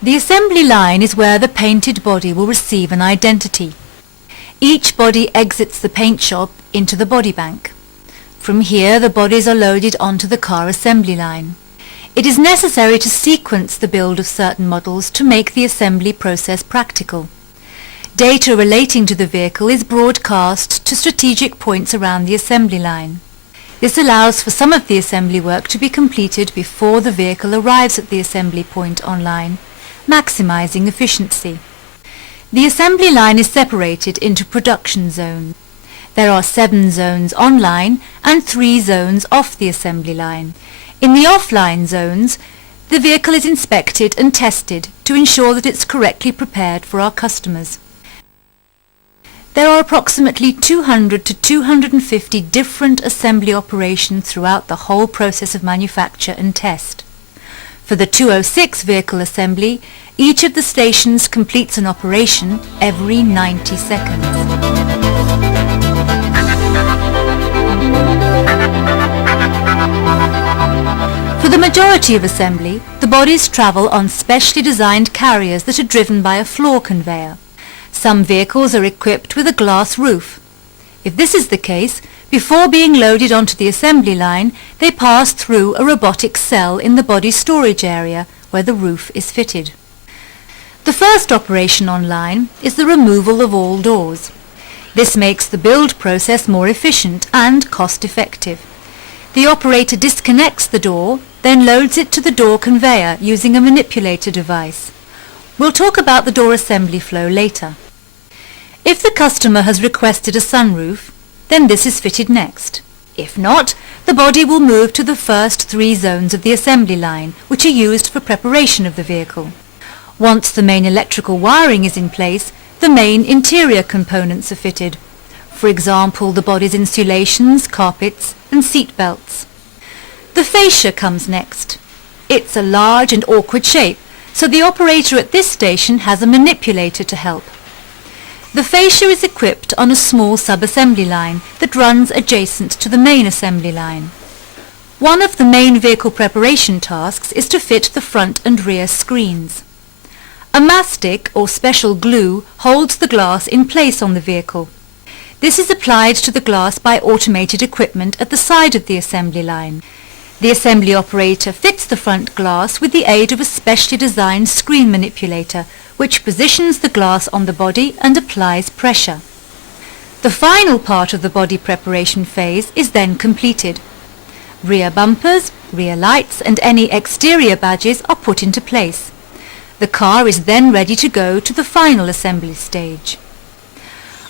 The assembly line is where the painted body will receive an identity. Each body exits the paint shop into the body bank. From here, the bodies are loaded onto the car assembly line. It is necessary to sequence the build of certain models to make the assembly process practical. Data relating to the vehicle is broadcast to strategic points around the assembly line. This allows for some of the assembly work to be completed before the vehicle arrives at the assembly point online, maximizing efficiency. The assembly line is separated into production zones. There are 7 zones online and 3 zones off the assembly line. In the offline zones, the vehicle is inspected and tested to ensure that it's correctly prepared for our customers. There are approximately 200 to 250 different assembly operations throughout the whole process of manufacture and test. For the 206 vehicle assembly, each of the stations completes an operation every 90 seconds. For the majority of assembly, the bodies travel on specially designed carriers that are driven by a floor conveyor. Some vehicles are equipped with a glass roof. If this is the case, before being loaded onto the assembly line, they pass through a robotic cell in the body storage area where the roof is fitted. The first operation online is the removal of all doors. This makes the build process more efficient and cost-effective. The operator disconnects the door, then loads it to the door conveyor using a manipulator device. We'll talk about the door assembly flow later. If the customer has requested a sunroof, then this is fitted next. If not, the body will move to the first 3 zones of the assembly line, which are used for preparation of the vehicle. Once the main electrical wiring is in place, the main interior components are fitted. For example, the body's insulations, carpets and seat belts. The fascia comes next. It's a large and awkward shape, so the operator at this station has a manipulator to help. The fascia is equipped on a small sub-assembly line that runs adjacent to the main assembly line. One of the main vehicle preparation tasks is to fit the front and rear screens. A mastic or special glue holds the glass in place on the vehicle. This is applied to the glass by automated equipment at the side of the assembly line. The assembly operator fits the front glass with the aid of a specially designed screen manipulator, which positions the glass on the body and applies pressure. The final part of the body preparation phase is then completed. Rear bumpers, rear lights and any exterior badges are put into place. The car is then ready to go to the final assembly stage.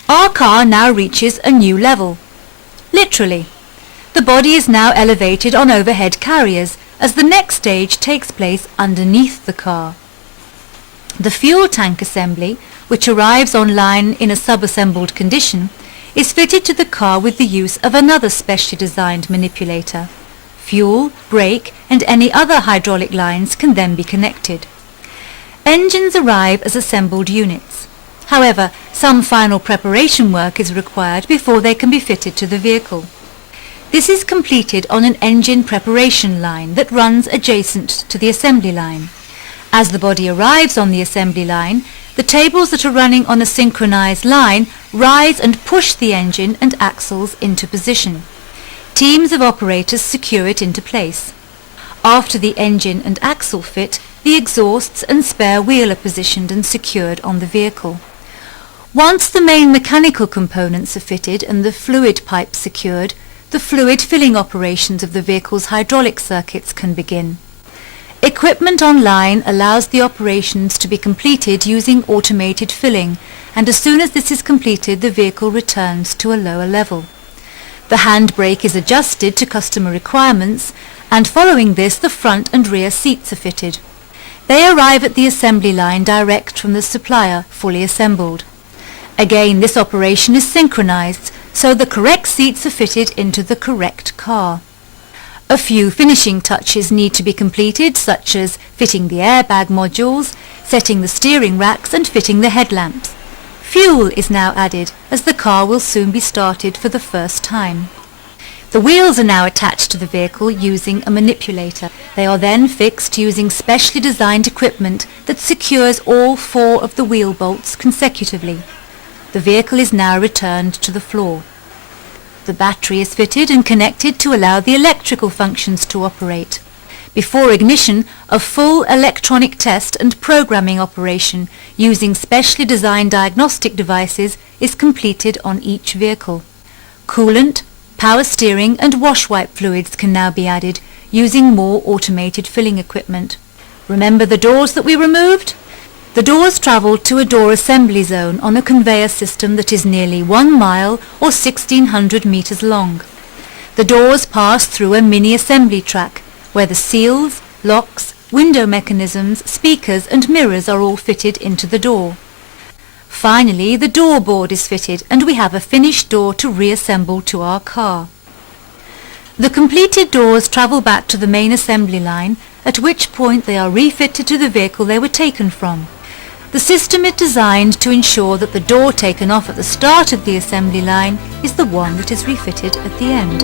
Our car now reaches a new level. Literally. The body is now elevated on overhead carriers as the next stage takes place underneath the car. The fuel tank assembly, which arrives online in a sub-assembled condition, is fitted to the car with the use of another specially designed manipulator. Fuel, brake and any other hydraulic lines can then be connected. Engines arrive as assembled units. However, some final preparation work is required before they can be fitted to the vehicle. This is completed on an engine preparation line that runs adjacent to the assembly line. As the body arrives on the assembly line, the tables that are running on a synchronized line rise and push the engine and axles into position. Teams of operators secure it into place. After the engine and axle fit, the exhausts and spare wheel are positioned and secured on the vehicle. Once the main mechanical components are fitted and the fluid pipe secured, the fluid filling operations of the vehicle's hydraulic circuits can begin. Equipment online allows the operations to be completed using automated filling, and as soon as this is completed, the vehicle returns to a lower level. The handbrake is adjusted to customer requirements, and following this, the front and rear seats are fitted. They arrive at the assembly line direct from the supplier, fully assembled. Again, this operation is synchronized, so the correct seats are fitted into the correct car. A few finishing touches need to be completed, such as fitting the airbag modules, setting the steering racks and fitting the headlamps. Fuel is now added, as the car will soon be started for the first time. The wheels are now attached to the vehicle using a manipulator. They are then fixed using specially designed equipment that secures all 4 of the wheel bolts consecutively. The vehicle is now returned to the floor. The battery is fitted and connected to allow the electrical functions to operate. Before ignition, a full electronic test and programming operation using specially designed diagnostic devices is completed on each vehicle. Coolant, power steering and wash wipe fluids can now be added using more automated filling equipment. Remember the doors that we removed? The doors travel to a door assembly zone on a conveyor system that is nearly 1 mile or 1,600 meters long. The doors pass through a mini assembly track where the seals, locks, window mechanisms, speakers and mirrors are all fitted into the door. Finally, the door board is fitted and we have a finished door to reassemble to our car. The completed doors travel back to the main assembly line, at which point they are refitted to the vehicle they were taken from. The system is designed to ensure that the door taken off at the start of the assembly line is the one that is refitted at the end.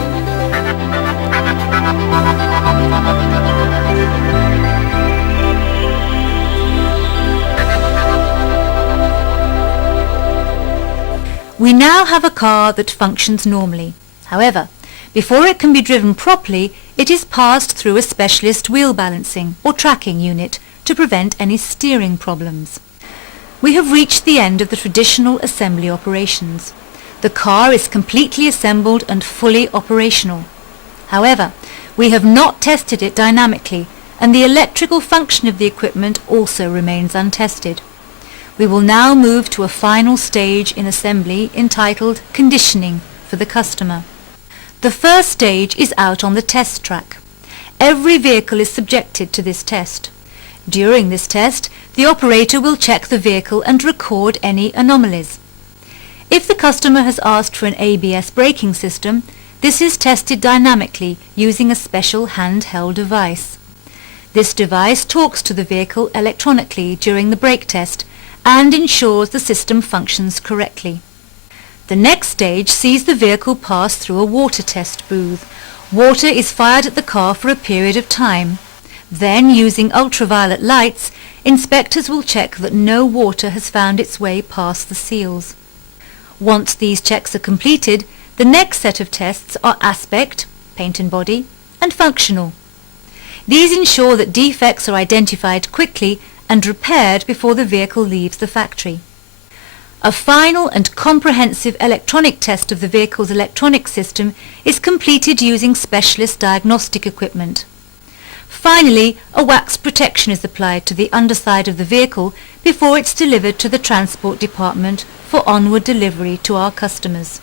We now have a car that functions normally. However, before it can be driven properly, it is passed through a specialist wheel balancing or tracking unit to prevent any steering problems. We have reached the end of the traditional assembly operations. The car is completely assembled and fully operational. However, we have not tested it dynamically, and the electrical function of the equipment also remains untested. We will now move to a final stage in assembly entitled conditioning for the customer. The first stage is out on the test track. Every vehicle is subjected to this test. During this test, the operator will check the vehicle and record any anomalies. If the customer has asked for an ABS braking system, this is tested dynamically using a special handheld device. This device talks to the vehicle electronically during the brake test and ensures the system functions correctly. The next stage sees the vehicle pass through a water test booth. Water is fired at the car for a period of time. Then, using ultraviolet lights, inspectors will check that no water has found its way past the seals. Once these checks are completed, the next set of tests are aspect, paint and body, and functional. These ensure that defects are identified quickly and repaired before the vehicle leaves the factory. A final and comprehensive electronic test of the vehicle's electronic system is completed using specialist diagnostic equipment. Finally, a wax protection is applied to the underside of the vehicle before it's delivered to the transport department for onward delivery to our customers.